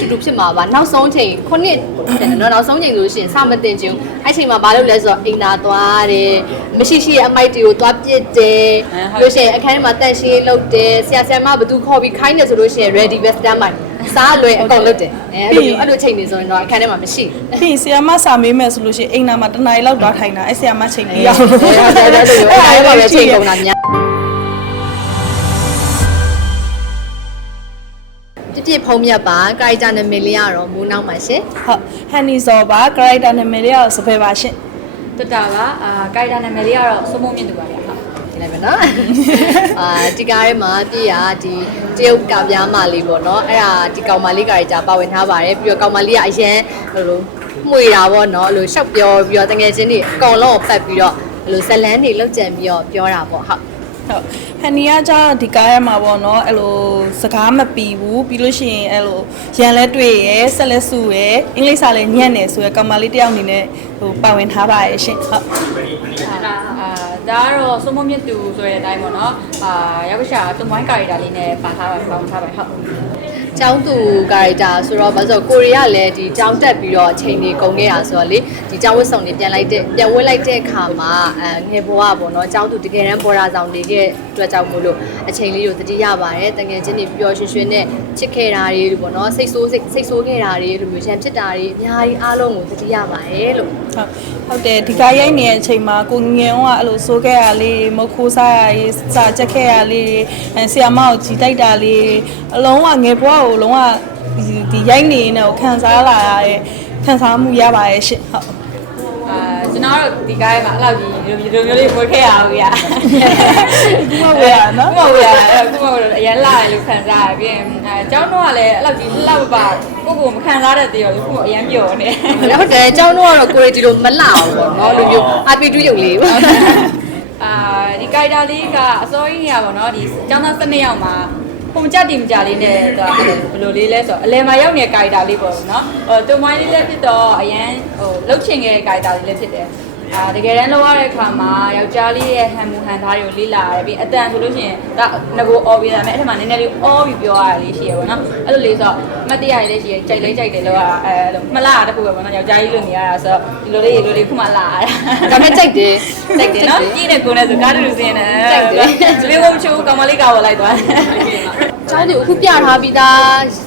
နဲ့တူတူဖြစ်မှာပါနောက်ဆုံးချိန်ခုနှစ်တယ်နော်နောက်ဆုံးချိန်ဆိုလို့ရှိရင်စမတင်ချင်းအဲ့ချိန်မှာဘာလုပ်လဲဆိုတော့အိမ်သာသွားတယ်မရှိရှိရဲ့အမိုက်တွေကိုသွားပစ်တယ်လို့ရှိရင်အခန်းထဲမှာတန့်ရှင်းရေးလုပ်တယ်ဆရာဆရာမဘသူခေါ်ပြီးခိုင်းတယ်ဆိုလို့ရှိရင် ready best stand by စားလွယ်အကုန်လုပ်တယ်အဲအဲ့လိုမျိုးအဲ့လိုချိန်နေဆိုရင်တော့အခန်းထဲမှာမရှိဘူးပြီးရင်ဆီယာမစာမေးမယ်ဆိုလို့ရှိရင်အိမ်နာမှာတစ်နားရီလောက်တော့ထိုင်တာအဲ့ဆီယာမချိန်လေးရအောင်အဲ့ဒါအဲ့ဒါလိုအဲ့ဒါပဲချိန်ကုန်တာများ ပြပြဖုံးမြတ်ပါကာရီတာနာမည်လေးကတော့မူးနောက်ပါရှင်ဟုတ်ဟန်နီဇော်ပါကရိုက်တာနာမည်လေးကတော့စပယ်ပါရှင့်တက်တာပါအာကိုက်တာနာမည်လေးကတော့စိုးမိုးမြင့်သူပါဗျာဟုတ်ဒီလိုက်မယ်နော်အာဒီကားထဲမှာပြည့်ရဒီတရုတ်ကပြားမလေးပေါ့နော်အဲ့ဒါဒီကောင်မလေးကာရီတာပါဝင်ထားပါတယ်ပြီးတော့ကောင်မလေးကအရန်ဟိုလိုမှွေတာပေါ့နော်အဲ့လိုရှောက်ပြောပြီးတော့တငယ်ချင်းတွေအကောင်လုံးကိုပတ်ပြီးတော့အဲ့လိုဇလန်းတွေလောက်ကြံပြီးတော့ပြောတာပေါ့ဟုတ် ဟုတ်ဟန်နီကကြာဒီကားထဲမှာပေါ့နော်အဲ့လိုစကားမပီဘူးပြီးလို့ရှိရင်အဲ့လိုရန်လဲတွေ့ရယ်ဆက်လက်စုရယ်အင်္ဂလိပ်စာလည်းညံ့နေဆိုရယ်ကောင်မလေးတစ်ယောက်အနေနဲ့ဟိုပါဝင်ထားပါရဲ့ရှင့်ဟုတ်အာဒါကတော့စိုးမိုးမြင့်သူဆိုတဲ့အတိုင်းပေါ့နော်အာရောက်ရှာသူမိုင်းကာရီတာလေးနဲ့ပါထားပါပေါင်းထားပါဟုတ် ကျောင်းသူကာရီတာဆိုတော့ဘာလို့ဆိုကိုရီးယားလည်းဒီကျောင်းတက်ပြီးတော့အချိန်တွေကုန်ခဲ့တာဆိုတော့လေဒီကျောင်းဝတ်ဆောင်တွေပြန်လိုက်တဲ့ပြန်ဝတ်လိုက်တဲ့အခါမှာအဲငယ်ဘဝပေါ့နော်ကျောင်းသူတကယ်တမ်းပေါ်တာဆောင်နေခဲ့အတွက်ကြောင့်မို့လို့အချိန်လေးကိုတတိရပါတယ်တကယ်ချင်းတွေပျော်ရွှင်ရွှင်နဲ့ချစ်ခဲ့တာတွေပေါ့နော်စိတ်ဆိုးစိတ်စိတ်ဆိုးခဲ့တာတွေလိုမျိုးရန်ဖြစ်တာတွေအများကြီးအားလုံးကိုတတိရပါတယ်လို့ဟုတ်ဟုတ်တယ်ဒီကားရိုက်နေတဲ့အချိန်မှာကိုငယ်အောင်ကအဲ့လိုစိုးခဲ့ရလေးမဟုတ်ခိုးစားရလေးစာချက်ခဲ့ရလေးအဲဆီယာမကိုကြီးတိုက်တာလေးအလုံးဝငယ်ဘွားကိုလုံးဝဒီဒီရိုက်နေနေကိုခံစားလာရတဲ့ခံစားမှုရပါရဲ့ရှင့်ဟုတ်အာကျွန်တော်တို့ဒီကားမှာအဲ့လောက်ကြီးဒီလိုမျိုးလေးဝယ်ခဲ့ရအောင်ဗျာဒီမှာဝယ်ရနော်ခုမှဝယ်ရခုမှဝယ်တော့အရင်လာတယ်လို့ခံစားရပြင်အဲကျောင်းတော့ကလည်းအဲ့လောက်ကြီးလှပပါကိုကိုမခံစားတဲ့တေရောခုမှအရင်ပျော်နေဟုတ်တယ်ကျောင်းတော့ကတော့ကိုရီဒီလိုမလှအောင်ပေါ့နော်လိုမျိုးအပီတူရုပ်လေးပေါ့အာဒီကိုက်တာလေးကအစိုးရင်းရပါတော့ဒီကျောင်းသား၁၂ယောက်မှာ ပုံကြတင်ကြလေးနဲ့သူကဘယ်လိုလေးလဲဆိုတော့အလဲမှာရောက်နေတဲ့ကိုက်တာလေးပေါ့နော်ဟိုတူမိုင်းလေးလည်းဖြစ်တော့အရန်ဟိုလှုပ်ချင်ခဲ့တဲ့ကိုက်တာလေးလည်းဖြစ်တယ် အာတကယ်တမ်းလောက်ရတဲ့အခါမှာယောက်ျားလေးရဲ့ဟန်မူဟန်သားတွေကိုလေးလာရတယ်ပြီးအတန်ဆိုလို့ရှိရင်ဒါငကိုအော်ပြီးတာမဲ့အဲ့ထက်မှာနည်းနည်းလေးအော်ပြီးပြောရတာလေးရှိရပါတော့အဲ့လိုလေးဆိုတော့မတ်တရားလေးရှိရကြိုက်လေးကြိုက်တယ်လို့ကအဲလိုမလားတခုပဲပေါ့နော်ယောက်ျားကြီးလိုနေရတာဆိုတော့ဒီလိုလေးဒီလိုလေးခုမှလာရတာဒါပေမဲ့ကြိုက်တယ်ကြိုက်တယ်နော်ကြီးတဲ့ကိုနဲ့ဆိုကားတူတူစင်းနေကြိုက်တယ်ဒီလိုမချိုးကောင်မလေးကဝလိုက်သွားတယ်ကျောင်းသူအခုပြထားပြီးသား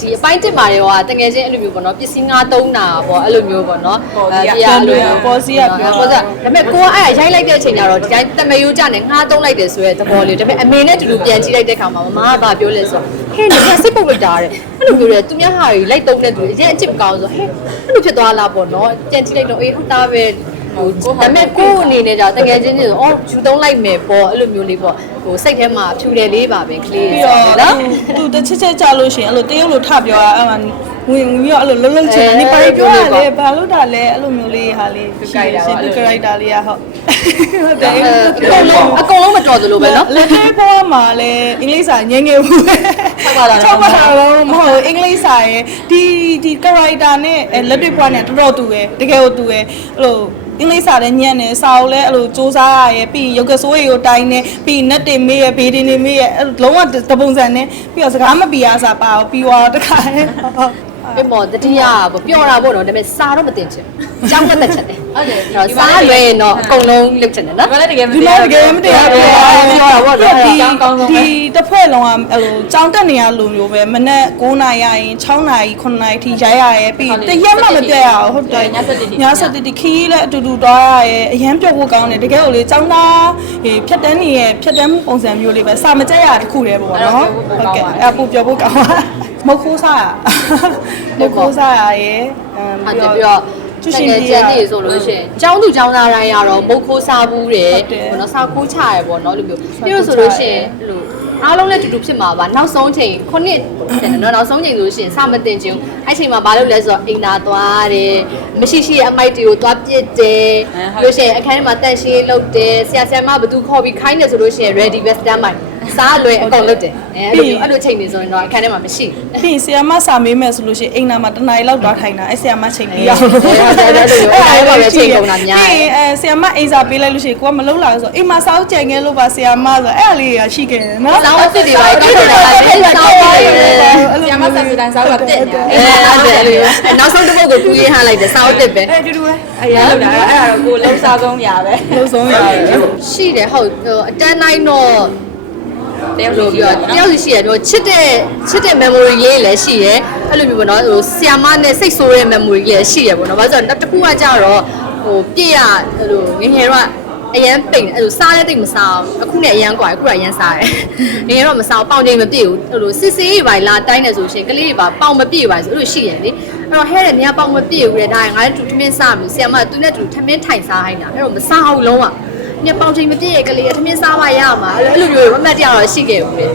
ဒီအပိုင်းတစ်မှာရောတငယ်ချင်းအဲ့လိုမျိုးပေါ့နော်ပစ္စည်းငါသုံးတာပေါ့အဲ့လိုမျိုးပေါ့နော်ပြအဲ့လိုပေါ်စီကပြောပေါ်စီဒါပေမဲ့ကိုကအဲ့ရိုက်လိုက်တဲ့အချိန်ကျတော့ဒီတိုင်းတမယိုးကြနဲ့ငါသုံးလိုက်တယ်ဆိုရဲသဘောလေးဒါပေမဲ့အမေနဲ့တူတူပြန်ကြည့်လိုက်တဲ့ခါမှာမမကဘာပြောလဲဆိုတော့ဟဲ့နေကစစ်ပုတ်လိုက်တာတဲ့အဲ့လိုမျိုးလေသူများဟာတွေလိုက်သုံးတဲ့သူအရင်အချစ်မကောင်းဆိုဟဲ့အဲ့လိုဖြစ်သွားလားပေါ့နော်ပြန်ကြည့်လိုက်တော့အေးဟုတ်တာပဲ ဟိုဒါပေမဲ့ကို့အနေနဲ့じゃတငယ်ချင်းတွေဆိုအော်ယူသုံးလိုက်မယ်ပေါ့အဲ့လိုမျိုးလေးပေါ့ဟိုစိတ်ထဲမှာဖြူတယ်လေးပါပဲကလေး ပြီးတော့ နော် သူတစ်ချက်ချက်ကြာလို့ရှိရင်အဲ့လိုတရုတ်လိုထပြောတာအဲ့မှာဝင်ဝင်ပြီးတော့အဲ့လိုလှုပ်လှုပ်ချင်တယ်နေပါရီပြောရလေဘာလို့တာလဲအဲ့လိုမျိုးလေးဟာလေးရှင်သူကရိုက်တာလေးอ่ะဟုတ်ဟုတ်တယ် အကုန်လုံးအကုန်လုံးမတော်သလိုပဲနော် လက်သေးပေါ်မှာလည်းအင်္ဂလိပ်စာညင်ငယ်ဘူး ဆောက်ပါလား ဆောက်ပါတာတော့မဟုတ်အင်္ဂလိပ်စာရဲ့ဒီဒီကရိုက်တာနဲ့လက်တွေ့ပွားနဲ့တော်တော်တူပဲတကယ်ကိုတူပဲအဲ့လို အင်္ဂလိပ်စာလည်းညံ့တယ်စာအုပ်လည်းအဲ့လိုစူးစမ်းရရဲ့ပြီးရုပ်ကစိုးရီကိုတိုင်းနေပြီးနက်တင်မေးရဲ့ဘေးတင်နေမေးရဲ့အဲ့လိုလုံးဝတပုံစံနဲ့ပြီးတော့စကားမပီရစာပါဘူးပြီးသွားတခါရဲ့ဟုတ် ပြမောတတိယပေါ့ပျော်တာပေါ့နော်ဒါပေမဲ့စားတော့မတင်ချင်ဘူးကြောင်းနဲ့တက်ချင်တယ်ဟုတ်တယ်တော့စားလွယ်ရင်တော့အကုန်လုံးလုပ်ချင်တယ်နော်ဒီမှာလည်းတကယ်မဒီမှာတကယ်မတရားပြောပြောတာပေါ့နော်ဒီအကြောင်းကောင်းဆုံးပဲဒီတစ်ဖွဲ့လုံးကအဲ့လိုကြောင်းတက်နေရလိုမျိုးပဲမနေ့9နာရီရရင်6နာရီ9နာရီထိရိုက်ရရဲပြီးတရက်မှမပြတ်ရအောင်ဟုတ်တယ်ည7တိတိည7တိတိခီးလည်းအတူတူသွားရရဲအရန်ပြုတ်ဖို့ကောင်းတယ်တကယ်ကိုလေကြောင်းသားဟေးဖြတ်တန်းနေရဲ့ဖြတ်တန်းမှုပုံစံမျိုးလေးပဲစာမကြက်ရတခုတည်းပေါ့နော်ဟုတ်ကဲ့အဲ့ပူပြောဖို့ကောင်းပါ မဟုတ်ခိုးစားရမဟုတ်ခိုးစားရရဲအမ်ဟုတ်တယ်ပြီးတော့တကယ်ကျန်နေဆိုလို့ရှိရင်ကျောင်းသူကျောင်းသားတိုင်းကတော့မုတ်ခိုးစားဘူးတယ်ဘောနော်စားခိုးချရပေါ့နော်လို့မျိုးပြီးတော့ဆိုလို့ရှိရင်လို့အားလုံးလည်းတူတူဖြစ်မှာပါနောက်ဆုံးချိန်ခုနှစ်တယ်နော်နောက်ဆုံးချိန်ဆိုလို့ရှိရင်စမတင်ချင်းအဲ့ချိန်မှာဘာလုပ်လဲဆိုတော့အိမ်သာသွားတယ်မရှိရှိရဲ့အမိုက်တွေကိုသွားပစ်တယ်လို့ရှိရင်အခန်းထဲမှာတန့်ရှင်းရေးလုပ်တယ်ဆရာဆရာမဘသူခေါ်ပြီးခိုင်းတယ်ဆိုလို့ရှိရင် ready best stand by စားလွယ်အကုန်လုပ်တယ်အဲအဲ့လိုမျိုးအဲ့လိုချိန်နေဆိုရင်တော့အခန်းထဲမှာမရှိဘူးပြီးရင်ဆီယမစာမေးမယ်ဆိုလို့ရှိရင်အိမ်နာမှာတစ်နားရီလောက်တော့ထိုင်တာအဲ့ဆီယမချိန်လေးရအောင်ဟုတ်တယ်ဟုတ်တယ်ဟုတ်တယ်အဲ့ဒါပဲချိန်ကုန်တာများတယ်ပြီးရင်အဲဆီယမအိမ်စာပေးလိုက်လို့ရှိရင်ကိုကမလုံးလာဘူးဆိုအိမ်မှာစာအုပ်ကြံခဲ့လို့ပါဆီယမဆိုအဲ့ဒါလေးရရှိခဲ့တယ်နော်စောင်းအစ်စ်တွေပါတိတ်တယ်လားတိတ်စောင်းပါလေဆီယမဆက်စတိုင်းစားကတက်နေတယ်အဲအဲ့ဒါလေနောက်ဆုံးတစ်ပုတ်ကိုပူရေးထားလိုက်တယ်စောင်းတစ်ပဲအဲတူတူပဲအရင်လောက်တာအဲ့ဒါတော့ကိုလုံးစားဆုံးရပဲလုံးဆုံးရတယ်ရှိတယ်ဟုတ်ဟိုအတန်းတိုင်းတော့ တယောက်လိုပြီးတော့တယောက်စီရှိရတော့ချစ်တဲ့ချစ်တဲ့ memory ကြီးလည်းရှိရအဲ့လိုမျိုးပေါ့နော်ဟိုဆီယာမနဲ့စိတ်ဆိုးတဲ့ memory ကြီးလည်းရှိရပေါ့နော်ဘာလို့လဲဆိုတော့တစ်ခုကကြတော့ဟိုပြည့်ရအဲ့လိုငငယ်တော့အရန်ပိန်အဲ့လိုစားလည်းတိတ်မစားဘူးအခုနဲ့အရန်ကွာအခုကအရန်စားတယ်ငငယ်တော့မစားဘူးပေါင်ချိန်မပြည့်ဘူးအဲ့လိုစစ်စေးတွေပါလာတိုင်းနေဆိုရှင်ကလေးတွေပါပေါင်မပြည့်ပါဆိုအဲ့လိုရှိရလေအဲ့တော့ဟဲ့တဲ့နေရာပေါင်မပြည့်ဘူးလေဒါငါလည်းတူထမင်းစားပြီဆီယာမကသူနဲ့တူထမင်းထိုင်စားဟိုင်းတာအဲ့တော့မစားအောင်လုံးဝ မြပေါင်ချိန်မပြည့်ရဲ့ကလေးကထမင်းစားပါရမှာအဲ့လိုမျိုးမမှတ်တရတော့ရှိခဲ့ဘူးလေ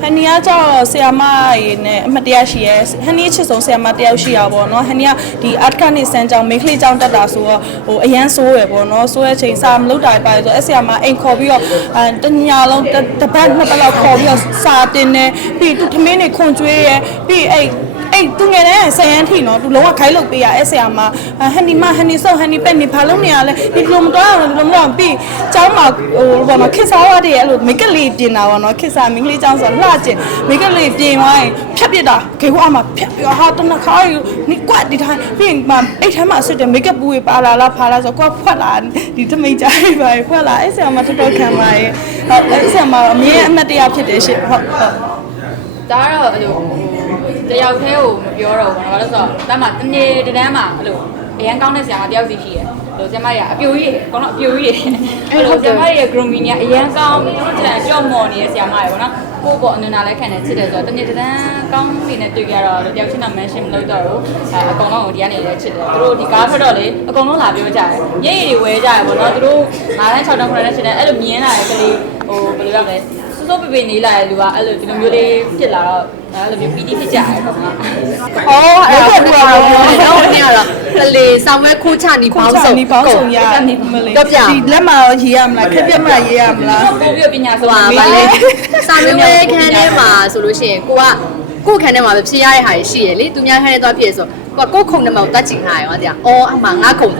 ဟန်နီကကြတော့ဆီယာမရေနဲ့အမှတ်တရရှိရဲဟန်နီချစ်ဆုံးဆီယာမတယောက်ရှိရပေါ့နော်ဟန်နီကဒီ art ကနေစမ်းကြောင်းမိခလေးကြောင်းတက်တာဆိုတော့ဟိုအရန်ဆိုးရယ်ပေါ့နော်ဆိုးရဲ့ချိန်စာမလုပ်တာပါဆိုတော့အဆီယာမအိမ်ခေါ်ပြီးတော့အတညာလုံးတပတ်နှစ်ပတ်လောက်ခေါ်ပြီးတော့စာတင်နေပြီးသူထမင်းတွေခွန်ကျွေးရယ်ပြီးအဲ့ အဲ့သူငယ်တဲ့ဆယ်ရန်ထိနော်သူလုံးဝခိုင်းလုပ်ပေးရအဲ့ဆရာမဟန်နီမဟန်နီဆော့ဟန်နီပက်နေဘာလုပ်နေရလဲဒီလိုမတော်အောင်ဒီလိုမတော်ပြီးကျောင်းမှာဟိုဘောနော်ခစ်စားရတဲ့အဲ့လိုမိတ်ကလေးပြင်တာပေါ့နော်ခစ်စားမင်းကလေးကျောင်းဆိုလှကျင်မိတ်ကလေးပြင်သွားရင်ဖြတ်ပြစ်တာခေခွာမှာဖြတ်ပြီးတော့ဟာတနခါယူနိကွက်ဒီတိုင်းပြီးရင်အဲ့ထဲမှာစစ်တယ်မိတ်ကပ်ပူးပါလာလားဖာလာဆိုကွက်ဖွက်လာဒီတမိတ်ကြိုင်ပါဖွက်လာအဲ့ဆရာမတော်တော်ခံပါရဲ့ဟုတ်အဲ့ဆရာမအမြဲအမှတ်တရဖြစ်တယ်ရှင့်ဟုတ်ဟုတ်ဒါကတော့အဲ့လို တယောက်တည်းကိုမပြောတော့ဘူးဘာလို့လဲဆိုတော့ဒါမှတနေ့တန်းမှအဲ့လိုအရန်ကောင်းတဲ့ဆရာမတယောက်စီရှိတယ်။လို့ဆရာမကြီးကအပြိုကြီးတွေကောင်းတော့အပြိုကြီးတွေအဲ့လိုဆရာမကြီးရဲ့ grooming ကအရန်ကောင်းပြီးတော့ကြောက်မော်နေတဲ့ဆရာမကြီးပေါ့နော်။ကိုယ့်ပေါ်အနန္နာလည်းခံနေချစ်တယ်ဆိုတော့တနေ့တန်းကောင်းနေနဲ့တွေ့ကြတော့တယောက်ချင်းတော့ mention မလုပ်တော့ဘူး။အဲအကုန်လုံးကိုဒီကနေလည်းချစ်တယ်။သူတို့ဒီကားထွက်တော့လေအကုန်လုံးလာပြောကြတယ်။ရိပ်ရည်တွေဝဲကြတယ်ပေါ့နော်။သူတို့၅တန်း6တန်း9တန်း10တန်းအဲ့လိုမြင်လာတဲ့ကလေးဟိုဘယ်လိုရမလဲ။စိုးစိုးပေပေနေလာတဲ့လူကအဲ့လိုဒီလိုမျိုးလေးဖြစ်လာတော့ အဲ့လိုမျိုးပီတိဖြစ်ကြတယ်ပေါ့နော်။အော်အဲ့ဒါကဘာလို့လဲ။တော့နေရတော့ကလေးဆောင်မဲ့ခိုးချနီပေါင်းစုံဒီပေါင်းစုံရမလေးတော့ပြဒီလက်မှာရေးရမလားခက်ပြက်မှာရေးရမလားပို့ပြီးပညာဟိုဆုံးပါဗာလေစာမေးပွဲခန်းထဲမှာဆိုလို့ရှိရင်ကိုကကိုယ်ခန်းထဲမှာပဲဖြေရတဲ့ဟာရှိရလေသူများခန်းထဲသွားဖြေဆိုကိုကကိုယ်ခုံထဲမှာတတ်ချင်ဟာရောတရားအော်အမှငါခုံ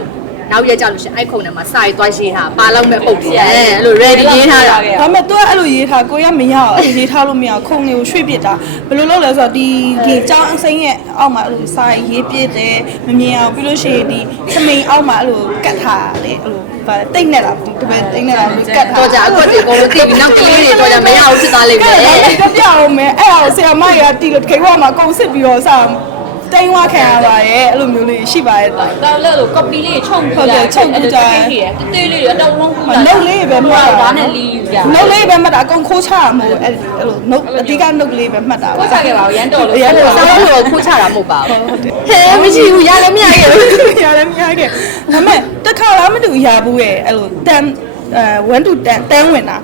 နောက်ရက်ကြလို့ရှိရင်အဲ့ခုံထဲမှာစာရေးသွားရေးဟာပါလောက်မဲ့ဟုတ်တယ်အဲ့လို ready ရေးထားတာဒါပေမဲ့ तू အဲ့လိုရေးထားကိုရမရအောင်အဲ့လိုရေးထားလို့မရအောင်ခုံလေးကိုရွှေ့ပစ်တာဘယ်လိုလုပ်လဲဆိုတော့ဒီဒီចောင်းအစိမ်းရဲ့အောက်မှာအဲ့လိုစာရေးပစ်တယ်မမြင်အောင်ပြီးလို့ရှိရင်ဒီသမိန်အောက်မှာအဲ့လိုကတ်ထားတယ်အဲ့လိုဗာတိတ်နဲ့လားဒီတပည့်တိတ်နဲ့လားကတ်ထားတော့ကြအကွက်တွေအကုန်လုံးသိပြီးနောက်ကလေးတွေတော့ကြမရအောင်ဖြစ်သွားလိမ့်မယ်ဒီတော့ပြအောင်မယ်အဲ့ဒါကိုဆရာမကြီးကတီးလို့ခေခွာမှာအကုန်စစ်ပြီးတော့စာ တိန်ဝခံရပါရဲ့အဲ့လိုမျိုးလေးရှိပါရဲ့တော့လည်းလို့ copy လေးချုပ်ပြတေးသေးလေးတွေအတော့လုံးကူလာဒါနဲ့လီယူကြနှုတ်လေးပဲမှတ်တာအကုန်ခိုးချတာမဟုတ်ဘူးအဲ့အဲ့လိုနှုတ်အဓိကနှုတ်ကလေးပဲမှတ်တာကိုချခဲ့ပါဘူးရန်တော်လို့ရန်တော်ဆောင်းလို့ခိုးချတာမဟုတ်ပါဘူးဟဲမရှိဘူးရလည်းမရခဲ့ဘူးရတယ်မရခဲ့ဒါပေမဲ့တစ်ခါလားမတူရဘူးရဲ့အဲ့လိုတန် အဲ1 to 10တန်းဝင်တာ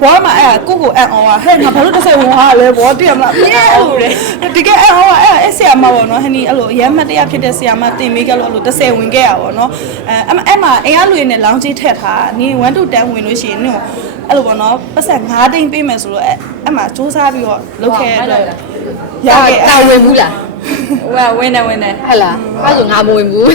ဘောမှာအဲ့ကိုကိုအန်အော်ဟဲ့ငါဘာလို့တစ်ဆယ်ဝင်သွားလဲဘောတည်မလားမရဘူးလေတကယ်အန်အော်အဲ့အဲ့ဆရာမပေါ့နော်ဟန်ဒီအဲ့လိုရမ်းမတရားဖြစ်တဲ့ဆရာမတင်မိခဲ့လို့အဲ့လိုတစ်ဆယ်ဝင်ခဲ့ရပါဘောနော်အဲအဲ့မှာအိမ်ကလူရင်းနဲ့လောင်းကြီးထက်ထားနင်း1 to 10ဝင်လို့ရှိရင်နင်းအဲ့လိုပေါ့နော်ပတ်ဆက်9တိန်ပေးမယ်ဆိုတော့အဲ့အဲ့မှာစူးစမ်းပြီးတော့လုပ်ခဲ့ရတော့ရခဲ့တာဝင်ဘူးလားဟိုကဝင်းနေဝင်းနေဟဲ့လားအဲ့ဆိုငါမဝင်ဘူး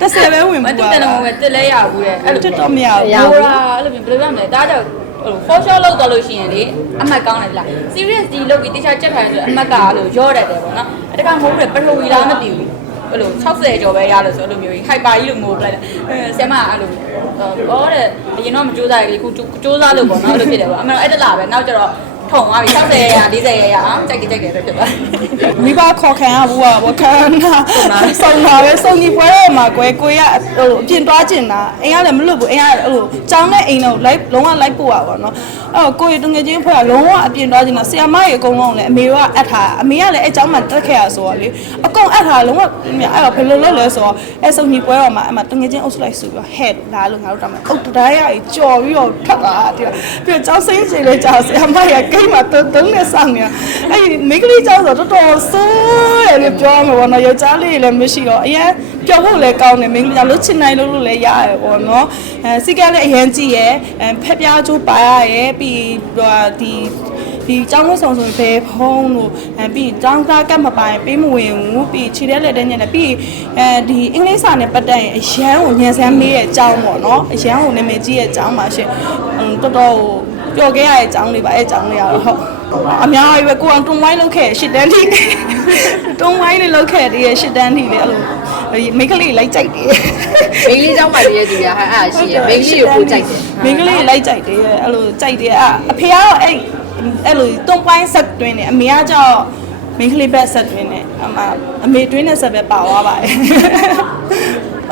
တစ်ဆယ်ပဲဝင်မပါတူတယ်တော့ဝယ်တက်လဲရဘူးတဲ့အဲ့လိုတက်တော့မရဘူးရဟိုလာအဲ့လိုမျိုးဘယ်လိုပြောမလဲဒါကြောင့်ဟို for sure လောက်တော့လို့ရှိရင်လေအမှတ်ကောင်းတယ်လား serious ဒီလောက်ပြီးတခြားချက်ထိုင်ဆိုအမှတ်ကအဲ့လိုရော့တယ်တယ်ပေါ့နော်အဲ့ဒါကမဟုတ်ဘူးပထဝီလားမသိဘူးအဲ့လို60ကျော်ပဲရလို့ဆိုအဲ့လိုမျိုးကြီး hyper ကြီးလို့ငိုပလိုက်တယ်အဲဆရာမအဲ့လိုဟောတဲ့အရင်တော့မကြိုးစားရလေခုကြိုးစားလို့ပေါ့နော်အဲ့လိုဖြစ်တယ်ပေါ့အမှန်တော့အဲ့တလားပဲနောက်ကျတော့ ထုံသွားပြီ60ရ40ရရအောင်ကြိုက်ကြိုက်တယ်ပဲဖြစ်သွားမိဘခေါ်ခံရဘူးอ่ะဘောခံနာစုံတာပဲစုံကြီးပွဲတော့မှာကွယ်ကိုရဟိုအပြင်တွားကျင်တာအိမ်ကလည်းမလွတ်ဘူးအိမ်ကဟိုကြောင်းတဲ့အိမ်တော့လိုက်လုံးဝလိုက်ပို့ရပါတော့အဲ့တော့ကိုရတငယ်ချင်းဖွဲ့ကလုံးဝအပြင်တွားကျင်တာဆီယမရေအကုန်လုံးလည်းအမေကအပ်ထားအမေကလည်းအဲကြောင်းမှာတက်ခဲ့ရဆိုတော့လေအကုန်အပ်ထားလုံးဝအဲ့တော့ဘယ်လိုလုပ်လဲဆိုတော့အဲစုံကြီးပွဲတော့မှာအမတငယ်ချင်းအုပ်စုလိုက်ဆိုပြီးဟဲ့လာလို့ငါတို့တောင်းမယ်အုတ်တရားကြီးကြော်ပြီးတော့ထပ်လာတယ်ပြီးတော့ကြောင်းစိမ့်ချင်လေကြာဆီယမရေကအိမ်မှာတုံးတုံးနဲ့ဆောင်နေတာအဲ့ဒီမိန်းကလေးကြောက်ဆိုတော့တော်တော်ဆိုးတယ်လို့ပြောမှာပေါ့နော်ယောက်ျားလေးလည်းမရှိတော့အရင်ပျော်ဖို့လည်းကောင်းတယ်မိန်းကလေးကြောက်လို့ချင်နိုင်လို့လို့လည်းရရပေါ့နော်အဲစီကလည်းအရင်ကြည့်ရယ်ဖက်ပြားကျိုးပါရရယ်ပြီးတော့ဒီဒီចောင်းဝတ်ဆောင်ဆိုဘယ်ဖုံးလို့အဲပြီးចောင်းသားကတ်မပိုင်ပေးမဝင်ဘူးပြီးခြေထဲလက်ထဲညက်တယ်ပြီးအဲဒီအင်္ဂလိပ်စာနဲ့ပတ်သက်ရင်အရန်ကိုညံစမ်းမေးရဲ့အကြောင်းပေါ့နော်အရန်ကိုနာမည်ကြီးရဲ့အကြောင်းပါရှင်တော်တော် ပျော်ခဲ့ရတဲ့အကြောင်းလေးပါအဲအကြောင်းလေးကတော့ဟုတ်အများကြီးပဲကိုအောင်တွန်ဝိုင်းလုပ်ခဲ့ရှစ်တန်းထိတွန်ဝိုင်းလေးလုပ်ခဲ့တည်းရဲ့ရှစ်တန်းထိလေအဲ့လိုမိန်းကလေးလိုက်ကြိုက်တယ် မိန်းကလေးเจ้าမလေးရဲ့သူကဟာအားရှိရမိန်းကလေးကိုကိုကြိုက်တယ် မိန်းကလေးလိုက်ကြိုက်တယ်အဲ့လိုကြိုက်တယ်အအဖေကတော့အဲ့အဲ့လိုတွန်ပိုင်းဆက်တွင်းတယ်အမေကကြောင့်မိန်းကလေးဘက်ဆက်တွင်းတယ်အမအမေတွင်းတဲ့ဆက်ပဲပါသွားပါတယ်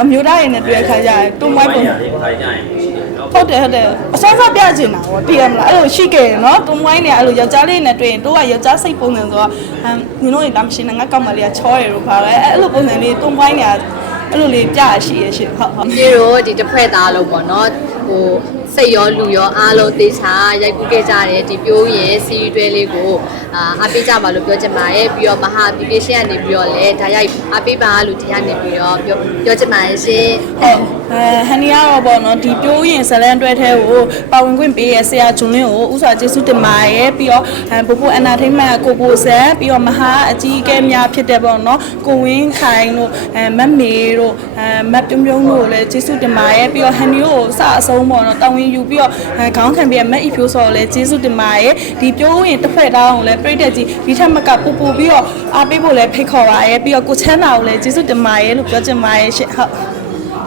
အမျိုးသားရင်နဲ့တွေ့ရခါကျရင်တွန်ပိုင်းပုံ ခါကြရင်နော် ဟုတ်တယ်ဟုတ်တယ်အစောစောပြချင်တာဗောတည်ရမလားအဲ့လိုရှိခဲ့ရနော်တွန်ပိုင်းနဲ့အဲ့လိုယောက်ျားလေးနဲ့တွေ့ရင်တို့ကယောက်ျားစိတ်ပုံစံဆိုတော့အမ်ညီတို့ရင်တမ်းရှင်ငါကောက်မလေးကချောရလို့ပါပဲအဲ့လိုပုံစံလေးတွန်ပိုင်းနဲ့အဲ့လိုလေးပြရရှိရရှင်ဟုတ်ဟုတ်ဒီတို့ဒီတစ်ဖွဲ့သားလုံးပေါ့နော်ဟို စိတ်ရောလူရောအားလုံးသေချာရိုက်ကူးခဲ့ကြတယ်ဒီပြိုးရဲ့စီးတွဲလေးကိုအာအားပေးကြပါလို့ပြောချင်ပါတယ်ပြီးတော့မဟာပီပီရှင်းကနေပြီးတော့လည်းဒါရိုက်အားပေးပါလို့တရားနေပြီးတော့ပြောပြောချင်ပါတယ်ရှင်ဟုတ်အဲဟန်နီကတော့ပေါ့နော်ဒီပြိုးရင်ဇလန်တွဲထဲကိုပါဝင်ခွင့်ပေးရဆရာဂျွန်လင်းကိုဥစွာကျေးဇူးတင်ပါတယ်ပြီးတော့အဲဘိုးဘိုးအန်နာထိမ့်မန်ကိုကိုဆန်ပြီးတော့မဟာအကြီးအကဲများဖြစ်တဲ့ပေါ့နော်ကိုဝင်းခိုင်တို့အဲမတ်မေတို့အဲမတ်ပြုံးပြုံးတို့လည်းကျေးဇူးတင်ပါတယ်ပြီးတော့ဟန်နီကိုစအဆုံးပေါ့နော်တောင်းဝင်ယူပြီးတော့အဲခေါင်းခံပြီးမတ်အီဖြိုးစော်လည်းကျေးဇူးတင်ပါတယ်ဒီပြိုးရင်တစ်ဖက်တောင်းကိုလည်းပြိတ္တကြီးဒီထက်မကပူပူပြီးတော့အားပေးဖို့လည်းဖိတ်ခေါ်ပါရယ်ပြီးတော့ကိုချမ်းသာကိုလည်းကျေးဇူးတင်ပါတယ်လို့ပြောချင်ပါတယ်ရှင်ဟုတ်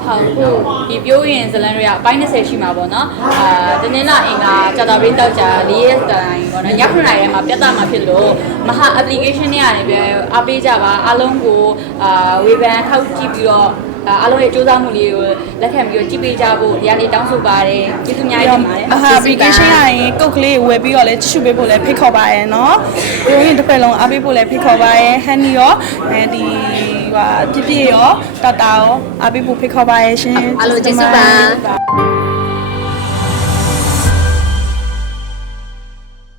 ဟုတ်ခုဒီပြိုးရင်ဇလန်တွေကအပိုင်း20ရှိမှာပေါ့နော်အာတနင်္လာအင်္ဂါကြာတာပရိတောက်ကြာ၄ရက်တိုင်းပေါ့နော်ည9:00နာရီထဲမှာပြတ်သားမှာဖြစ်လို့မဟာ application တွေကနေပြန်အားပေးကြပါအားလုံးကိုအာဝေဖန်ထောက်ကြည့်ပြီးတော့ အာအားလုံးရဲ့စူးစမ်းမှုလေးကိုလက်ခံပြီးတော့ကြည့်ပေးကြဖို့ဒီကနေတောင်းဆိုပါတယ်ကျေးဇူးအများကြီးတင်ပါတယ်မဟာ application ရရင်ကုတ်ကလေးဝယ်ပြီးတော့လည်းကြည့်ရှုပေးဖို့လည်းဖိတ်ခေါ်ပါရယ်နော်။ပြီးရင်တစ်ဖက်လုံးအားပေးဖို့လည်းဖိတ်ခေါ်ပါရယ်။ Honey ရောအဲဒီဟာပြပြရောတတာရောအားပေးဖို့ဖိတ်ခေါ်ပါရယ်ရှင်။အားလုံးကျေးဇူးပါပါ